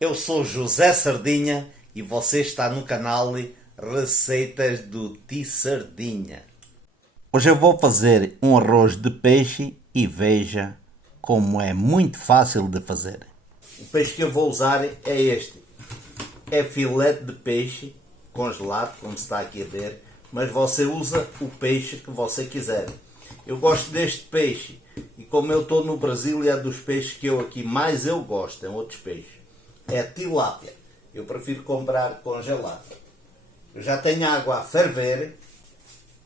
Eu sou José Sardinha e você está no canal Receitas do Ti Sardinha. Hoje eu vou fazer um arroz de peixe e veja como é muito fácil de fazer. O peixe que eu vou usar é este. É filete de peixe congelado, como está aqui a ver, mas você usa o peixe que você quiser. Eu gosto deste peixe e como eu estou no Brasil e é dos peixes que eu aqui mais eu gosto, tem outros peixes. É tilápia. Eu prefiro comprar congelado. Eu já tenho água a ferver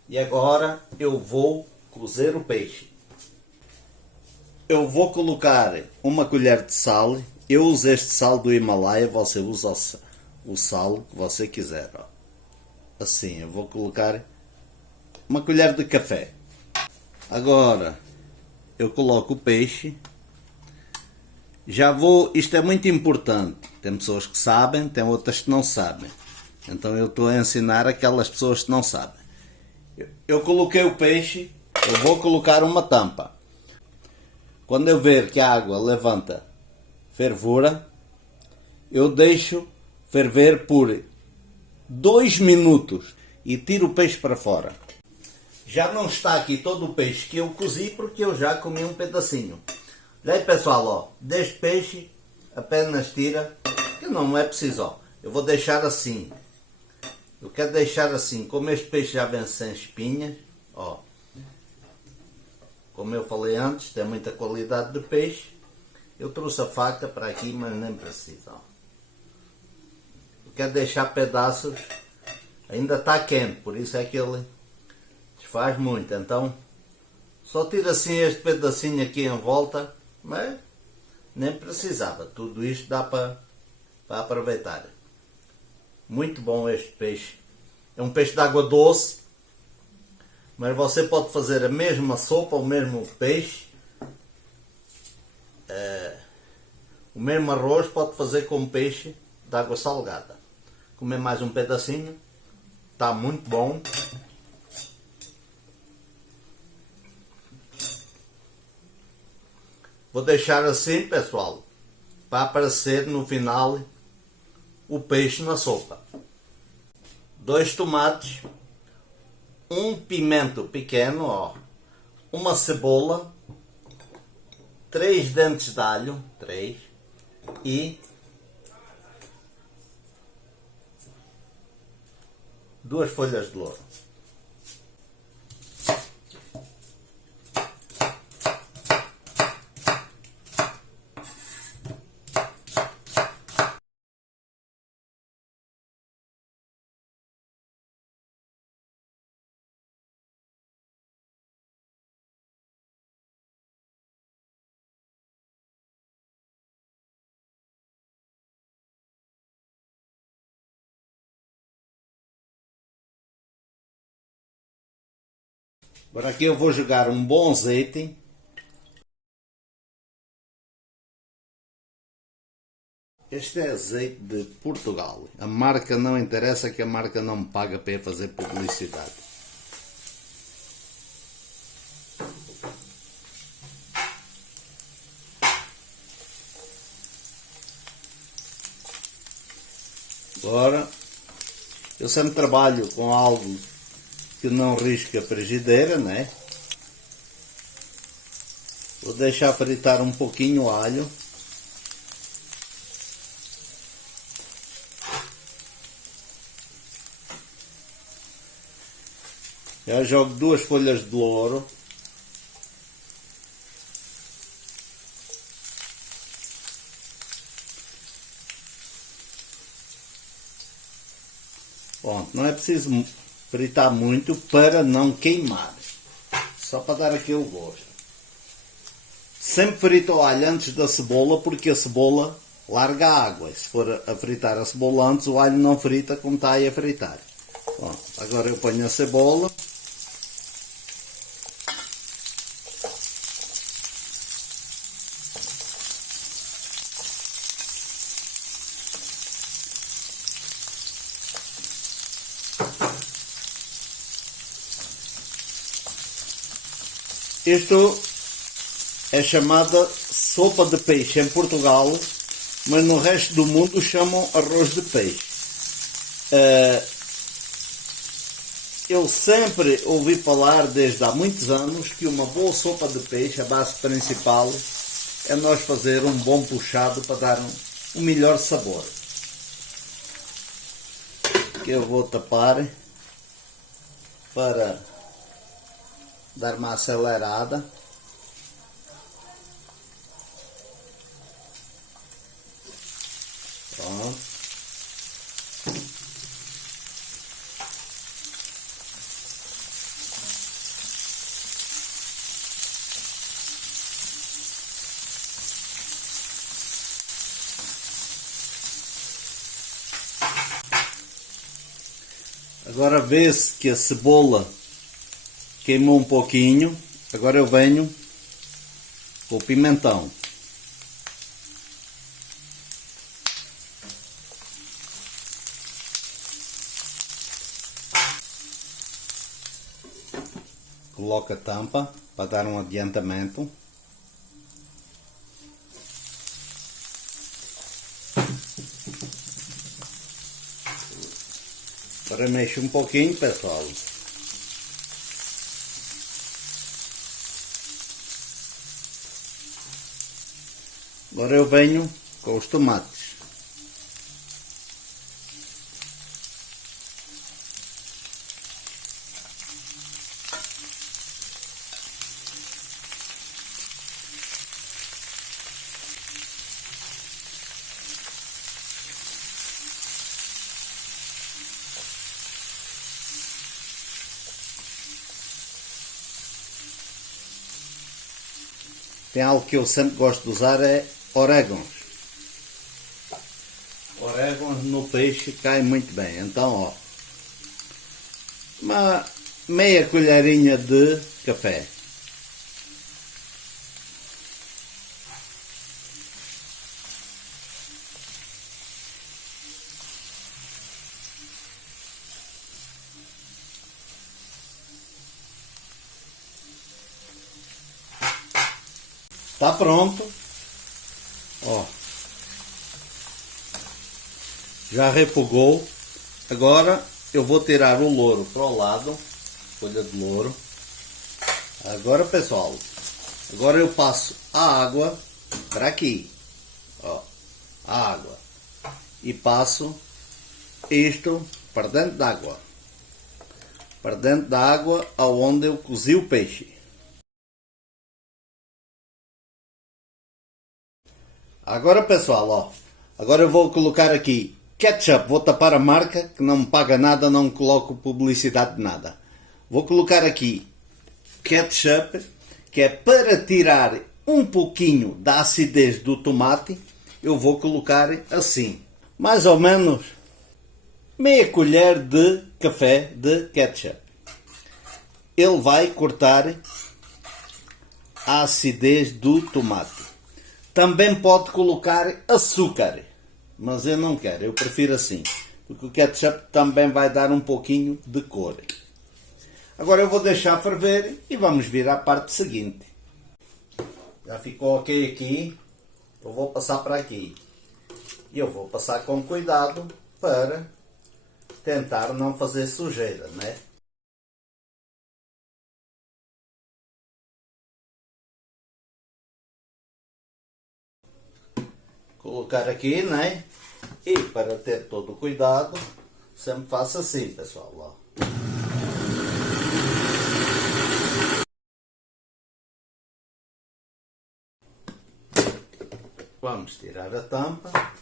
e agora eu vou cozer o peixe. Eu vou colocar uma colher de sal. Eu uso este sal do Himalaia, você usa o sal que você quiser. Ó. Assim, eu vou colocar uma colher de café. Agora eu coloco o peixe. Isto é muito importante. Tem pessoas que sabem, tem outras que não sabem. Então eu estou a ensinar aquelas pessoas que não sabem. Eu coloquei o peixe, eu vou colocar uma tampa. Quando eu ver que a água levanta fervura, eu deixo ferver por 2 minutos e tiro o peixe para fora. Já não está aqui todo o peixe que eu cozi porque eu já comi um pedacinho. Olha aí pessoal, ó, deste peixe apenas tira, que não é preciso, ó. Eu vou deixar assim. Eu quero deixar assim, como este peixe já vem sem espinhas, ó. Como eu falei antes, tem muita qualidade de peixe. Eu trouxe a faca para aqui, mas nem preciso, ó. Eu quero deixar pedaços, ainda está quente, por isso é que ele desfaz muito. Então, só tira assim este pedacinho aqui em volta, mas nem precisava. Tudo isto dá para aproveitar. Muito bom este peixe. É um peixe de água doce, mas você pode fazer a mesma sopa, o mesmo peixe, o mesmo arroz, pode fazer com peixe de água salgada. Comer mais um pedacinho, está muito bom. Vou deixar assim, pessoal, para aparecer no final o peixe na sopa. 2 tomates, um pimento pequeno, ó, uma cebola, 3 dentes de alho, 3, e 2 folhas de louro. Agora aqui eu vou jogar um bom azeite. Este é azeite de Portugal. A marca não interessa, que a marca não me paga para fazer publicidade. Agora, eu sempre trabalho com algo que não risque a frigideira, né? Vou deixar fritar um pouquinho o alho. Já jogo 2 folhas de louro. Bom, não é preciso fritar muito para não queimar. Só para dar aquele gosto. Sempre frita o alho antes da cebola, porque a cebola larga a água. E se for a fritar a cebola antes, o alho não frita como está aí a fritar. Bom, agora eu ponho a cebola. Isto é chamada sopa de peixe em Portugal, mas no resto do mundo chamam arroz de peixe. Eu sempre ouvi falar desde há muitos anos que uma boa sopa de peixe, a base principal, é nós fazer um bom puxado para dar um melhor sabor. Que eu vou tapar para dar uma acelerada. Pronto. Agora vê-se que a cebola queimou um pouquinho. Agora eu venho com o pimentão. Coloco a tampa para dar um adiantamento. Agora mexo um pouquinho, pessoal. Agora eu venho com os tomates. Tem algo que eu sempre gosto de usar, é orégãos. Orégãos no peixe cai muito bem. Então, ó, uma meia colherinha de café. Tá pronto. Ó. Já refogou. Agora eu vou tirar o louro para o lado. Folha de louro. Agora, pessoal, agora eu passo a água para aqui. Ó, a água. E passo isto para dentro da água. Para dentro da água aonde eu cozi o peixe. Agora, pessoal, ó, agora eu vou colocar aqui ketchup. Vou tapar a marca, que não me paga nada, não coloco publicidade de nada. Vou colocar aqui ketchup, que é para tirar um pouquinho da acidez do tomate. Eu vou colocar assim, mais ou menos meia colher de café de ketchup. Ele vai cortar a acidez do tomate. Também pode colocar açúcar, mas eu não quero, eu prefiro assim, porque o ketchup também vai dar um pouquinho de cor. Agora eu vou deixar ferver e vamos vir à parte seguinte. Já ficou ok aqui, eu vou passar para aqui. E eu vou passar com cuidado para tentar não fazer sujeira, né? Colocar aqui, né? E para ter todo o cuidado, sempre faço assim, pessoal, ó. Vamos tirar a tampa.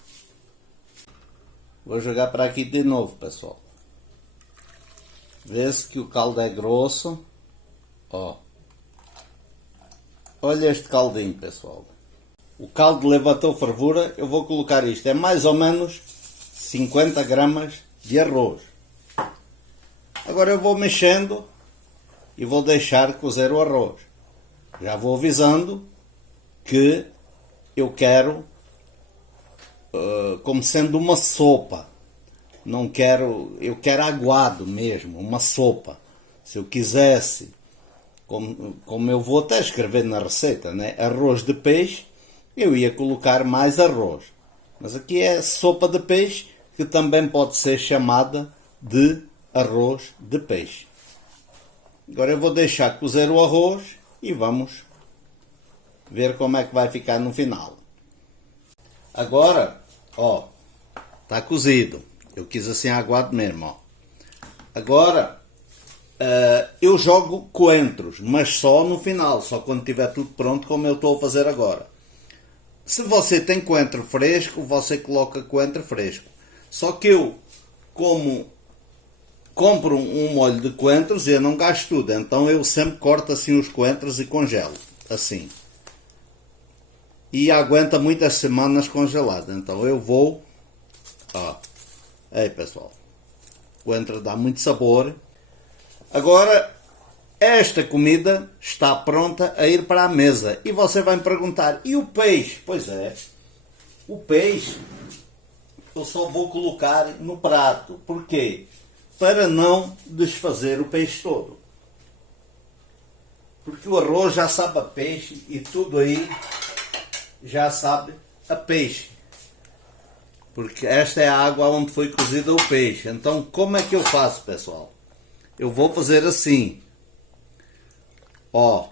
Vou jogar para aqui de novo, pessoal. Vê-se que o caldo é grosso. Ó. Olha este caldinho, pessoal. O caldo levantou fervura, eu vou colocar isto. É mais ou menos 50 gramas de arroz. Agora eu vou mexendo e vou deixar cozer o arroz. Já vou avisando que eu quero como sendo uma sopa. Não quero, eu quero aguado mesmo, uma sopa. Se eu quisesse, como eu vou até escrever na receita, né? Arroz de peixe, eu ia colocar mais arroz. Mas aqui é sopa de peixe, que também pode ser chamada de arroz de peixe. Agora eu vou deixar cozer o arroz e vamos ver como é que vai ficar no final. Agora, ó, está cozido. Eu quis assim aguado mesmo, ó. Agora, eu jogo coentros, mas só no final, só quando tiver tudo pronto, como eu estou a fazer agora. Se você tem coentro fresco, você coloca coentro fresco. Só que eu, como compro um molho de coentros, eu não gasto tudo. Então eu sempre corto assim os coentros e congelo, assim. E aguenta muitas semanas congelado. Então eu vou, ó, aí pessoal, o coentro dá muito sabor. Agora, esta comida está pronta a ir para a mesa. E você vai me perguntar, e o peixe? Pois é, o peixe eu só vou colocar no prato. Por quê? Para não desfazer o peixe todo. Porque o arroz já sabe a peixe e tudo aí já sabe a peixe. Porque esta é a água onde foi cozido o peixe. Então como é que eu faço, pessoal? Eu vou fazer assim. Ó.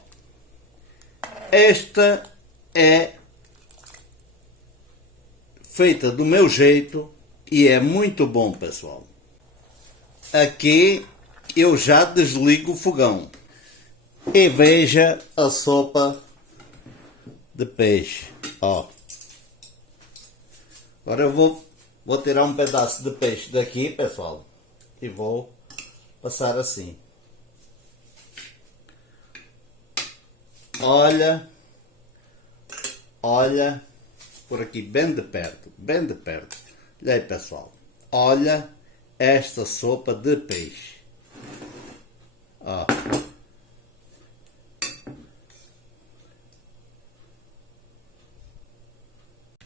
Esta é feita do meu jeito e é muito bom, pessoal. Aqui eu já desligo o fogão. E veja a sopa de peixe. Ó. Agora eu vou tirar um pedaço de peixe daqui, pessoal, e vou passar assim. Olha, olha, por aqui bem de perto, bem de perto. Olha aí, pessoal, olha esta sopa de peixe. Ó.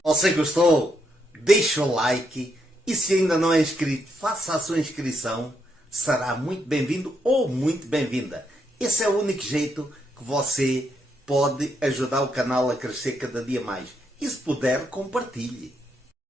Você gostou? Deixa o like e se ainda não é inscrito, faça a sua inscrição. Será muito bem-vindo ou muito bem-vinda. Esse é o único jeito que você pode ajudar o canal a crescer cada dia mais. E se puder, compartilhe.